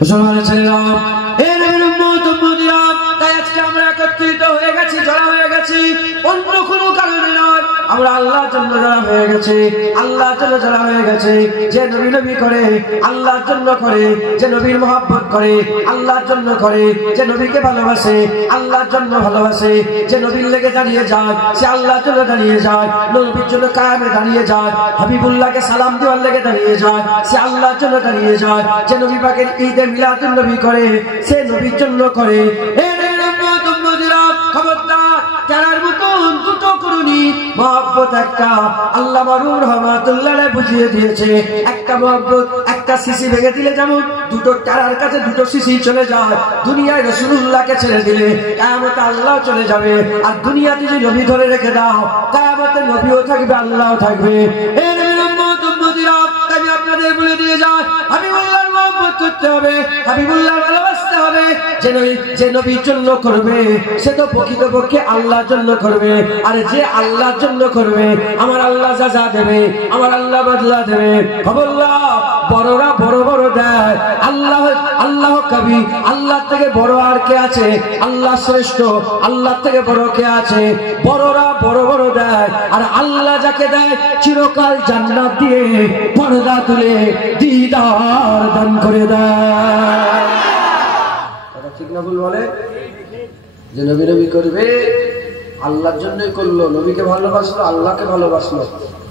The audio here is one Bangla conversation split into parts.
মুসলমানের ছেলেরা, এ নবীর উম্মত উম্মতিরা, তাই আজকে আমরা একত্রিত হয়ে গেছি, জড়া হয়ে গেছি অন্য কোনো কারণে নয়। আমরা আল্লাহর জন্য জড়া হয়ে গেছি, আল্লাহর জন্য জড়া হয়ে গেছে। যে নবী নবী করে আল্লাহর জন্য করে, যে নবীর মহব্বত করে আল্লাহর জন্য করে, যে নবীকে ভালোবাসে আল্লাহর জন্য ভালোবাসে, যে নবীর লেগে দাঁড়িয়ে যায় সে আল্লাহর জন্য দাঁড়িয়ে যায়, নবীর জন্য কায়ামে দাঁড়িয়ে যায়, হাবিবুল্লাহকে সালাম দেওয়ার লেগে দাঁড়িয়ে যায় সে আল্লাহর জন্য দাঁড়িয়ে যায়, যে নবী পাকের ঈদে মিলাদুন নবী করে সে নবীর জন্য করে। খবরদার যারার মতন দুটো করুনি মহব্বত একটা। আল্লাহ মারুর রহমাতুল্লাহ বুঝিয়ে দিয়েছে, একটা মহব্বত একটা শিশি ভেঙে দিলে যেমন দুটো টারার কাছে দুটো শিশি চলে যায়, দুনিয়ায় রাসূলুল্লাহকে ছেড়ে দিলে কিয়ামতে আল্লাহ চলে যাবে। আর দুনিয়াতে যদি নবী ধরে রেখে দাও কিয়ামতে নবীও থাকবে আল্লাহও থাকবে। এই নবীর উম্মত উম্মতিরা, আমি আপনাদের বলে দিয়ে যাই হাবিবুল্লাহর মহব্বত করতে হবে, হাবিবুল্লাহর ভালোবাসতে হবে। যে নবীর জন্য করবে সে তো প্রকৃতপক্ষে আল্লাহর জন্য করবে, আর যে আল্লাহর জন্য করবে আমার আল্লাহ যা দেবে, আমার আল্লাহ বদলা দেবে। খবরদার বড়রা বড় বড় দেয়, আল্লাহ কবি, আল্লাহ থেকে বড় আর কে আছে? আল্লাহ শ্রেষ্ঠ, আল্লাহ থেকে বড় কে আছে? বড়রা বড় বড় দেয়, আর আল্লাহ যাকে দেয় চিরকাল জান্নাত দিয়ে পর্দা তুলে দিদার দান করে দেয়। ঠিক না ভুল বলে? যে নবী নবী করবে আল্লাহর জন্যই করলো, নবীকে ভালোবাসলো, আল্লাহকে ভালোবাসলো।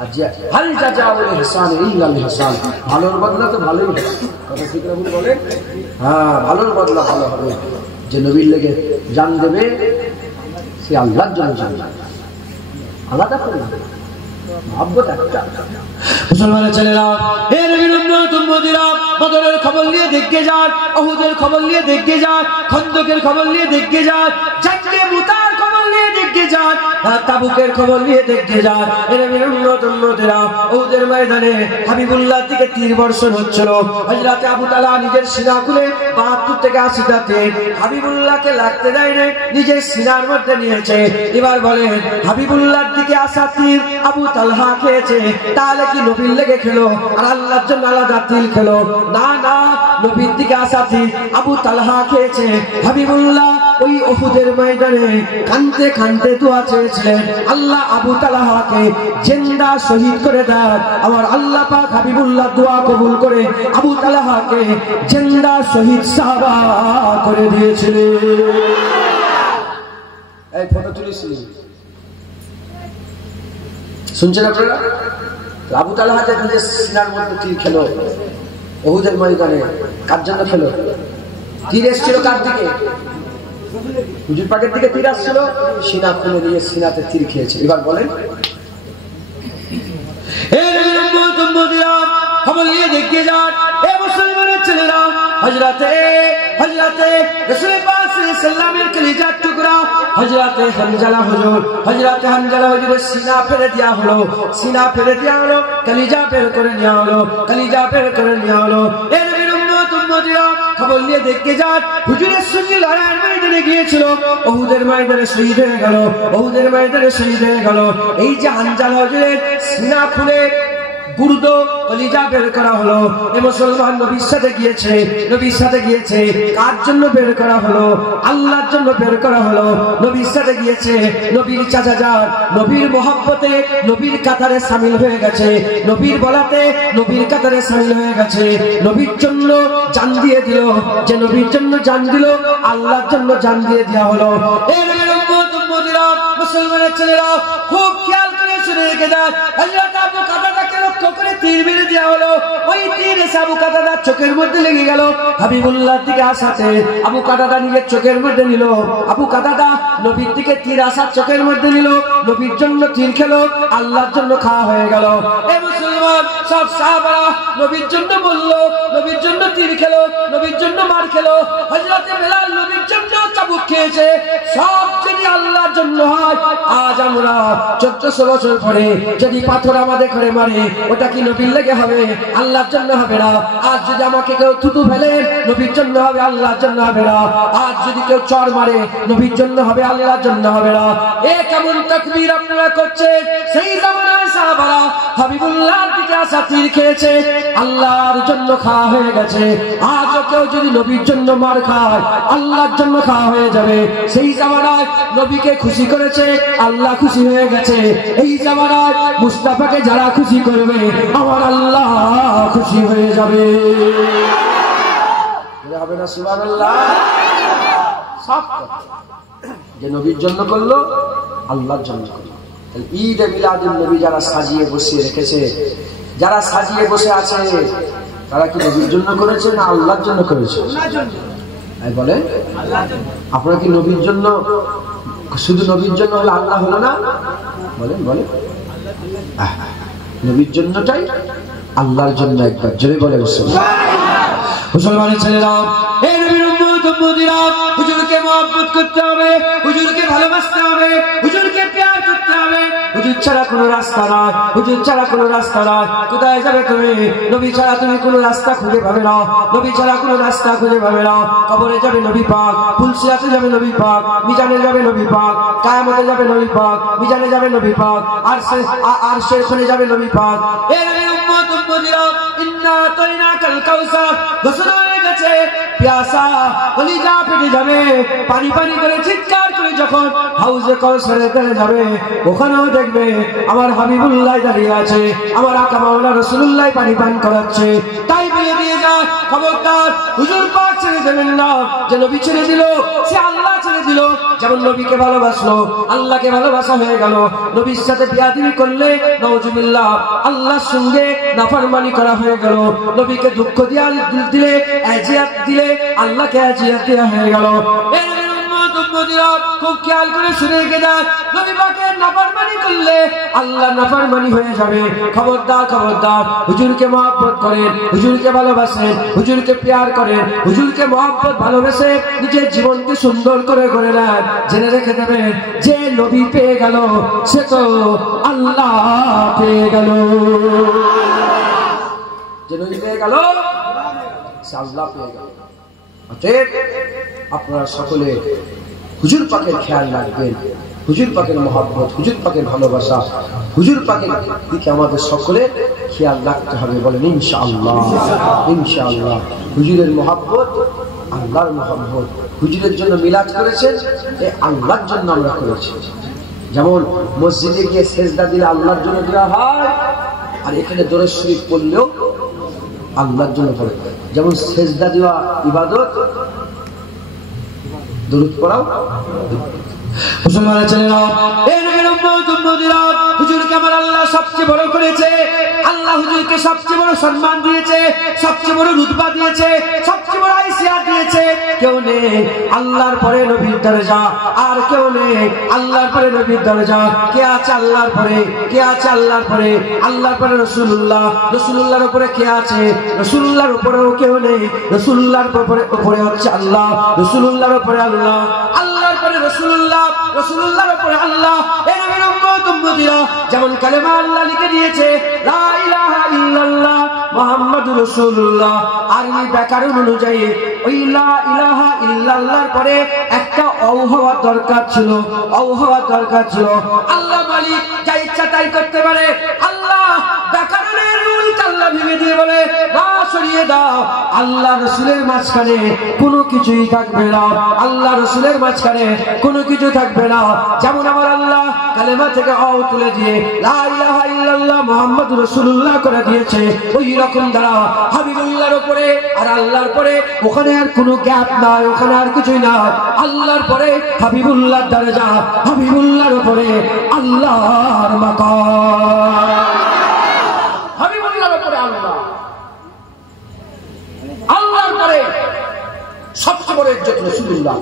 আর যে হাল জাযাউল ইহসান ইল্লাল ইহসান, ভালোর বদলা তো ভালোই হবে। কথা ঠিক না ভুল বলে? হ্যাঁ, ভালোর বদলা ভালো হবে। যে নবীর লেগে জান দেবে সে আল্লাহর জন্য জান দেবে, আলাদা করে মহব্বত একটা। মুসলমানের ছেলেরা, এ নবীর উম্মত উম্মতিরা, বদরের খবর নিয়ে দেখতে যান, উহুদের খবর নিয়ে দেখতে যান, খন্দকের খবর নিয়ে দেখতে যান, জাঙ্গে মুতার খবর নিয়ে দেখতে যান, তাবুকের খবর নিয়ে দেখতে যান। এ নবীর উম্মত উম্মতিরা, উহুদের ময়দানে হাবিবুল্লাহ থেকে তীর বর্ষণ হচ্ছিল। হযরত আবু তালহা নিজের সিনা খুলে ৭২ থেকে ৮০টা তীর হাবিবুল্লাহকে লাগতে দেয়নি, নিজের সিনার মধ্যে নিয়েছে। এবার বলেন হাবিবুল্লাহর দিকে আসা তীর আবু তালহা খেয়েছে, তাহলে কি নবীর লেগে খেলো আর আল্লাহর জন্য আলাদা তীর খেলো? না না, নবীর দিকে আসা তীর আবু তালহা খেয়েছে। হাবিবুল্লাহ ওই উহুদের ময়দানে কাঁদতে কাঁদতে দোয়া চেয়েছিলেন, আল্লাহ আবু তালহাকে জিন্দা শহীদ করে দেন। আমার আল্লাহ পাক হাবিবুল্লাহ দোয়া কবুল করে আবু তালহাকে জিন্দা শহীদ সাহাবা করে দিয়েছিলেন। এই ফটো তুলেছিলেন, শুনছেন আপনারা? আবু তালহা যে নিজের সিনার মধ্যে তীর খেলো উহুদের ময়দানে, কার জন্য খেলো? তীর এসছিল কার দিকে? হুজুর পাকের দিকে তীর আসছিল, সিনা খুলে দিয়ে সিনাতে তীর খেয়েছে। এবার বলেন খবর নিয়ে দেখতে যান, এ মুসলমানের ছেলেরা, হযরতে রাসূল পাক সাল্লাল্লাহু আলাইহি ওয়াসাল্লামের কলিজার টুকরা হযরতে হানজালা হুজুরের সিনা ফেলে দেওয়া হলো, সিনা ফেলে দেওয়া হলো, কলিজা বের করে নেওয়া হলো, কলিজা বের করে নেওয়া হলো। এ নবীর উম্মত উম্মতিরা, খবর নিয়ে দেখতে যান, হুজুরের সঙ্গে লড়াইয়ের ময়দানে গিয়েছিল, উহুদের ময়দানে শহীদ হয়ে গেল, উহুদের ময়দানে শহীদ হয়ে গেল। এই যে হানজালা হুজুরের সিনা খুলে গুরুদ কলিজা বের করা হলো, এ মুসলমান নবীর সাথে গিয়েছে, নবীর সাথে গিয়েছে। কার জন্য বের করা হলো? আল্লাহর জন্য বের করা হলো। নবীর সাথে গিয়েছে, নবীর চাচাজান নবীর মহব্বতে নবীর কাতারে শামিল হয়ে গেছে, নবীর বলাতে নবীর কাতারে শামিল হয়ে গেছে। নবীর জন্য জান দিয়ে দিল, যে নবীর জন্য জান দিল আল্লাহর জন্য জান দিয়ে দেওয়া হলো। এই নবীর উম্মত উম্মতিরা, মুসলমানের ছেলেরা, খুব খেয়াল করে শুনে রেখে দেন, হযরত আবু কাতাদাকে লক্ষ্য করে তীর মেরে দেওয়া হলো। ওই তীর এসে আবু কাতাদার চোখের মধ্যে লেগে গেল। হাবিবুল্লাহর দিকে আসাতে আবু কাতাদা নিজের চোখের মধ্যে নিল, আবু কাতাদা নবীর দিকে তীর আসার চোখের মধ্যে নিল, নবীর জন্য তীর খেলো, আল্লাহর জন্য খাওয়া হয়ে গেল। এ মুসলমান সব সাহাবারা নবীর জন্য বললো, নবীর জন্য তীর খেলো, নবীর জন্য মার খেলো। হযরতে বেলাল নবীর জন্য চাবুক খেয়েছে। সব যদি আল্লাহর জন্য হয়, আজ আমরা 1400 বছর পরে যদি পাথর আমাদের ঘরে মারে, ওটা কি নবীর লেগে হবে? আল্লাহর জন্য হবে না। আজ যদি আমাকে কেউ থুতু ফেলে, নবীর জন্য হবে, আল্লাহর জন্য হবে না। আজ যদি কেউ চর মারে, নবীর জন্য হবে, আল্লাহর জন্য হবে না। এ কেমন তাকবীর আপনারা করছেন? সেই জামানায় সাহাবারা হাবিবুল্লাহর দিকে আসা তীর খেয়েছে, আল্লাহর জন্য খাওয়া খাওয়া হয়ে গেছে। আজও কেউ যদি নবীর জন্য মার খায়, আল্লাহর জন্য খাওয়া হয়ে যাবে। সেই জামানায় নবীকে খুশি করেছে, আল্লাহ খুশি হয়ে গেছে। এই জামানায় মুস্তাফাকে যারা খুশি করবে, আমার আল্লাহ খুশি হয়ে যাবে। হবে না সুবহানাল্লাহ? সব যে নবীর জন্য করলো, আল্লাহর জন্য করলো। ঈদ এ মিলাদুন নবী যারা সাজিয়ে বসিয়ে রেখেছে, যারা সাজিয়ে বসে আছে, তারা কি নবীর জন্য করেছে না আল্লাহর জন্য করেছে? বলেন, আপনারা কি নবীর জন্য, শুধু নবীর জন্য হলে আল্লাহ হলো না? বলেন বলেন, নবীর জন্যটাই আল্লাহর জন্য। একবার জোরে বলে মুসলমানের ছেলেরা, এই নবীর উম্মত-উম্মতিরা, হুজুরকে মহব্বত করতে হবে, হুজুরকে ভালোবাসতে হবে, হুজুরকে প্যার করতে হবে। হুজুর ছাড়া কোনো রাস্তা নয়, হুজুর ছাড়া কোনো রাস্তা নয়। কোথায় যাবে তুমি? নবী ছাড়া তুমি কোনো রাস্তা খুঁজে পাবে না, নবী ছাড়া কোনো রাস্তা খুঁজে পাবে না। কবরে যাবে নবী পাক, ফুলসিরাতে যাবে নবী পাক, মিজানে যাবে নবী পাক, কিয়ামতে যাবে নবী পাক, মিজানে যাবে নবী পাক, আর শেষে যাবে নবী পাক। এই নবীর উম্মত-উম্মতিরা, ইন্না আতাইনাকাল কাউসার, গোসল হয়ে গেছে, পিয়াসা কলিজা ফেটে যাবে, পানি পানি করে চিৎকার করে যখন হাউজে কাউসারে চলে যাবে, ওখানেও দেখবে আমার হাবিবুল্লাহ দাঁড়িয়ে আছে, আমার আকা মাওলানা রাসূলুল্লাহ পানি পান করাচ্ছে। তাই বলে দিয়ে যায়, খবরদার হুজুর পাক ছেড়ে দেবেন না। যে নবী ছেড়ে দিল, সে আল্লাহ ছেড়ে দিল। যেমন নবীকে ভালোবাসলো, আল্লাহকে ভালোবাসা হয়ে গেল। নবীর সাথে বিয়াদবি করলে নাউজুবিল্লাহ, আল্লাহর সঙ্গে নাফরমানি করা হয়ে গেল। নবীকে দুঃখ দিলে, আজিয়াত দিলে, আল্লাহকে আজিয়াত দেওয়া হয়ে গেল। খুব খেয়াল করে শুনে গেলেন, নবী পাকের নাফরমানি করলে আল্লাহ নাফরমানি হয়ে যাবে। খবরদার খবরদার, হুজুরকে মহব্বত করেন, হুজুরকে ভালোবাসেন, হুজুরকে প্যার করেন, হুজুরকে মহব্বত ভালোবেসে নিজের জীবনকে সুন্দর করে গড়ে নেন। জেনে রেখে দেবেন, যে নবী পেয়ে গেল, সে তো আল্লাহ পেয়ে গেল। যে নবী পেয়ে গেল, সে আল্লাহ পেয়ে গেল। অতএব আপনারা সকলে হুজুর পাকের খেয়াল রাখবেন, হুজুর পাকের মহব্বত, হুজুর পাকের ভালোবাসা, হুজুর পাকের দিকে আমাদের সকলে খেয়াল রাখতে হবে। বলেন ইনশাআল্লাহ, ইনশাআল্লাহ। হুজুরের মহব্বত, আল্লাহর মহব্বত। হুজুরের জন্য মিলাদ করেছেন, এই আল্লাহর জন্য আমরা করেছি। যেমন মসজিদে গিয়ে সেজদা দিলে আল্লাহর জন্য দেওয়া হয়, আর এখানে দরুদ শরীফ পড়লেও আল্লাহর জন্য পড়ে। যেমন সেজদা দেওয়া ইবাদত, দরুদ পড়াও। মুসলমানের ছেলেরা, এই নবীর উম্মত-উম্মতিরা, হুজুরকে আমার আল্লাহ সবচেয়ে বড় করেছে। আল্লাহ হুজুরকে সবচেয়ে বড় সম্মান দিয়েছে, সবচেয়ে বড় রুতবা দিয়েছে, সবচেয়ে বড় হাইসিয়াত দিয়েছে। কেউ নেই আল্লাহর পরে নবীর দরজা, আর কেউ নেই আল্লাহর পরে নবীর দরজা। কে আছে আল্লাহর পরে? কে আছে আল্লাহর পরে? আল্লাহর পরে রাসূলুল্লাহ, রাসূলুল্লাহর উপরে কে আছে? রাসূলুল্লাহর উপরেও কেউ নেই। রাসূলুল্লাহর উপরে হচ্ছে আল্লাহ, রাসূলুল্লাহর উপরে আল্লাহ, আল্লাহর পরে রাসূলুল্লাহ, রাসূলুল্লাহর উপরে আল্লাহ। এই নবীর উম্মত-উম্মতিরা যেমন কালেমা আল্লাহ লিখে দিয়েছে, লা ইলাহা ইল্লাল্লাহ মুহাম্মাদুর রাসূলুল্লাহ, আরবি ব্যাকরণ অনুযায়ী ওই লা ইলাহা ইল্লাল্লাহর পরে একটা অও হওয়ার দরকার ছিল, অও হওয়ার দরকার ছিল। আল্লাহ মালিক যা ইচ্ছা তাই করতে পারে। আল্লাহ ব্যাকরণের রুল আল্লাহ ভেঙে দিয়ে বলে, না সরিয়ে দাও। আল্লাহ রাসূলের মাঝখানে কোনো কিছুই থাকবে না, আল্লাহ রাসূলের মাঝখানে কোনো কিছু থাকবে না। যেমন আমার আল্লাহ কালেমা থেকে অও তুলে দিয়ে লা ইলাহা ইল্লাল্লাহ মুহাম্মাদুর রাসূলুল্লাহ করে দিয়েছে, ওই রকম দ্বারা হাবিবুল্লাহর উপরে আর আল্লাহর পরে ওখানে আর কোনো গ্যাপ নাই, ওখানে আর কিছুই নাই। আল্লাহর পরে হাবিবুল্লাহর দরজা, হাবিবুল্লাহর উপরে আল্লাহর মাকাম, হাবিবুল্লাহর উপরে আল্লাহ, আল্লাহর পরে সবচেয়ে বড় ইজ্জত রাসূলুল্লাহ,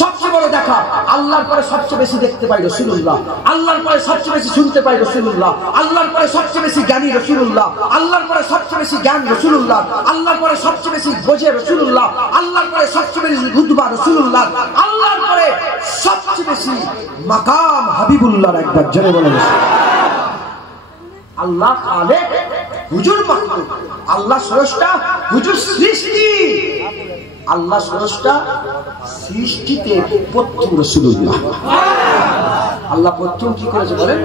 সবচেয়ে বড় দেখা। আল্লাহর পরে সবচেয়ে বেশি দেখতে পাই রাসূলুল্লাহ, আল্লাহর পরে সবচেয়ে বেশি শুনতে পাই রাসূলুল্লাহ, আল্লাহর পরে সবচেয়ে বেশি জ্ঞানী রাসূলুল্লাহ, আল্লাহর পরে সবচেয়ে বেশি জ্ঞান রাসূলুল্লাহ, আল্লাহর পরে সবচেয়ে বেশি বোঝে রাসূলুল্লাহ, আল্লাহর পরে সবচেয়ে বেশি রুতবা রাসূলুল্লাহ, আল্লাহর পরে সবচেয়ে বেশি মাকাম হাবিবুল্লাহর। একবার জোরে বলেন আল্লাহ খালেক, হুজুর মাখলুক। আল্লাহ স্রষ্টা, হুজুর সৃষ্টি। আল্লাহ স্রষ্টা, সৃষ্টিতে প্রথম রাসূলুল্লাহ। আল্লাহ প্রথম কি করেছে বলেন?